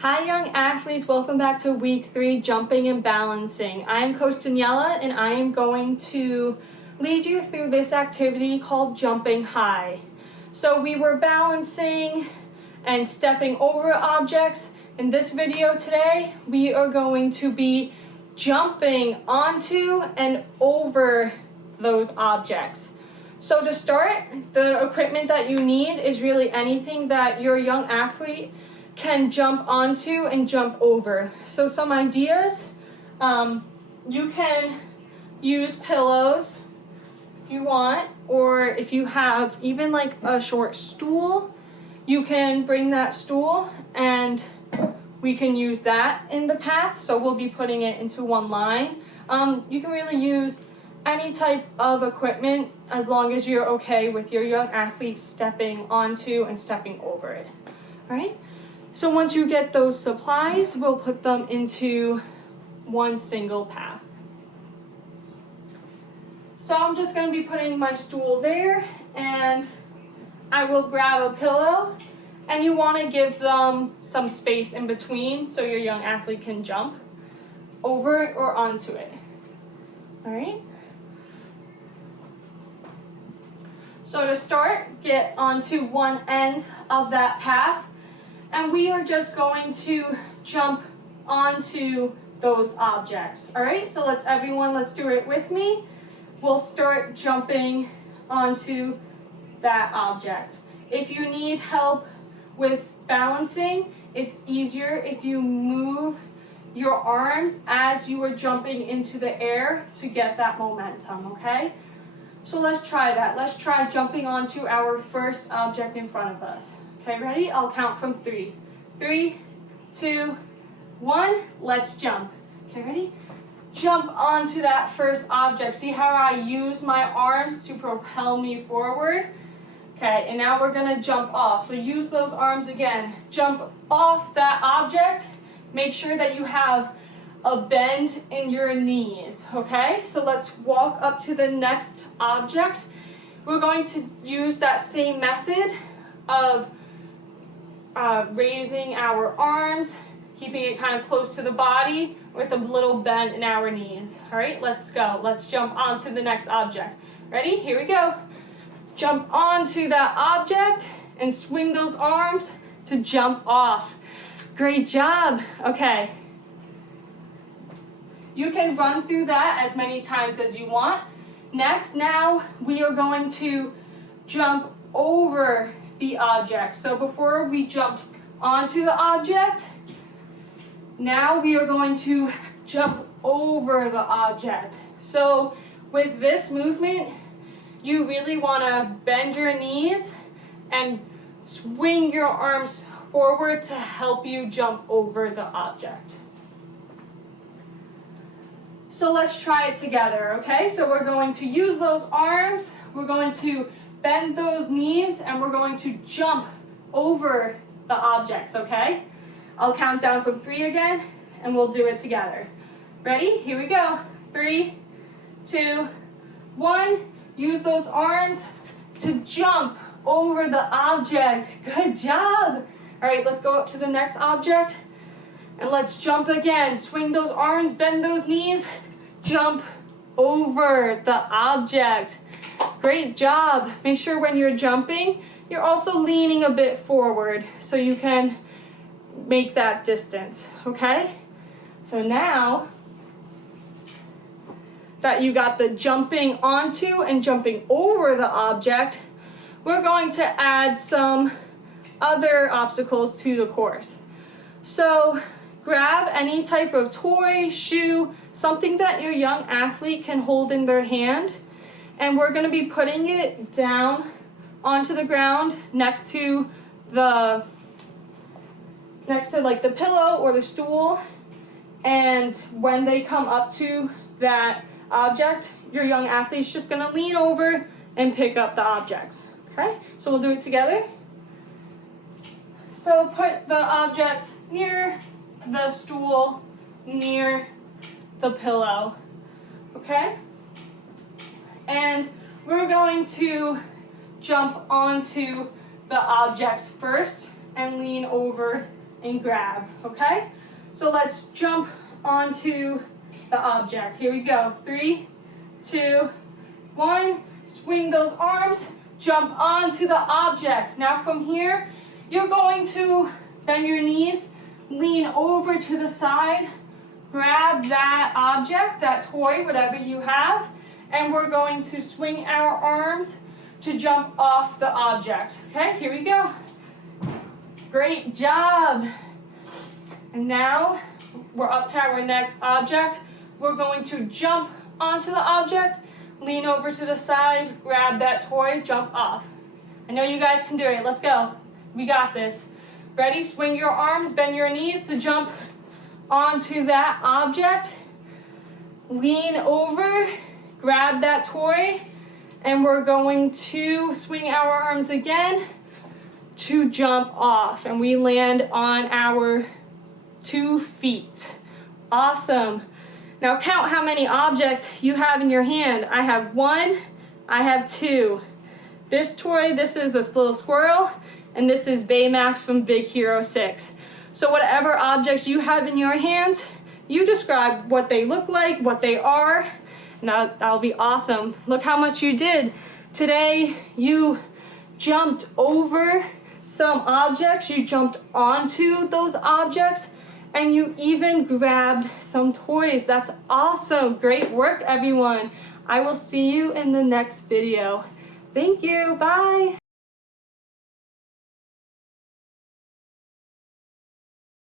Hi young athletes, welcome back to week 3, jumping and balancing. I am Coach Daniela and I am going to lead you through this activity called jumping high. So we were balancing and stepping over objects. In this video today, we are going to be jumping onto and over those objects. So to start, the equipment that you need is really anything that your young athlete can jump onto and jump over. So some ideas, you can use pillows if you want, or if you have even like a short stool, you can bring that stool and we can use that in the path. So we'll be putting it into one line. You can really use any type of equipment as long as you're okay with your young athlete stepping onto and stepping over it. All right? So once you get those supplies, we'll put them into one single path. So I'm just going to be putting my stool there, and I will grab a pillow, and you want to give them some space in between so your young athlete can jump over it or onto it. All right? So to start, get onto one end of that path, and we are just going to jump onto those objects. All right, so let's do it with me. We'll start jumping onto that object. If you need help with balancing, it's easier if you move your arms as you are jumping into the air to get that momentum, okay? So let's try that. Let's try jumping onto our first object in front of us. Okay, ready? I'll count from 3. 3, 2, 1, let's jump. Okay, ready? Jump onto that first object. See how I use my arms to propel me forward? Okay, and now we're gonna jump off. So use those arms again. Jump off that object. Make sure that you have a bend in your knees, okay? So let's walk up to the next object. We're going to use that same method of raising our arms, keeping it kind of close to the body with a little bend in our knees. All right, let's go. Let's jump onto the next object. Ready? Here we go. Jump onto that object and swing those arms to jump off. Great job. Okay. You can run through that as many times as you want. Next, now we are going to jump over the object. So before we jumped onto the object, now we are going to jump over the object. So with this movement, you really want to bend your knees and swing your arms forward to help you jump over the object. So let's try it together, okay? So we're going to use those arms, we're going to bend those knees, and we're going to jump over the objects, okay? I'll count down from 3 again, and we'll do it together. Ready? Here we go. 3, 2, 1. Use those arms to jump over the object. Good job. All right, let's go up to the next object, and let's jump again. Swing those arms, bend those knees, jump over the object. Great job. Make sure when you're jumping, you're also leaning a bit forward so you can make that distance, okay? So now that you got the jumping onto and jumping over the object, we're going to add some other obstacles to the course. So grab any type of toy, shoe, something that your young athlete can hold in their hand, and we're going to be putting it down onto the ground next to like the pillow or the stool. And when they come up to that object, your young athlete's just going to lean over and pick up the objects. Okay, so we'll do it together. So put the objects near the stool, near the pillow, okay? And we're going to jump onto the objects first and lean over and grab, okay? So let's jump onto the object. Here we go. 3, 2, 1. Swing those arms, jump onto the object. Now from here, you're going to bend your knees, lean over to the side, grab that object, that toy, whatever you have, and we're going to swing our arms to jump off the object. Okay, here we go. Great job. And now we're up to our next object. We're going to jump onto the object, lean over to the side, grab that toy, jump off. I know you guys can do it. Let's go. We got this. Ready? Swing your arms, bend your knees to jump onto that object. Lean over, grab that toy, and we're going to swing our arms again to jump off. And we land on our 2 feet. Awesome. Now count how many objects you have in your hand. I have 1, I have 2. This toy, this is this little squirrel, and this is Baymax from Big Hero 6. So whatever objects you have in your hands, you describe what they look like, what they are, and that'll be awesome. Look how much you did. Today, you jumped over some objects, you jumped onto those objects, and you even grabbed some toys. That's awesome. Great work, everyone. I will see you in the next video. Thank you. Bye.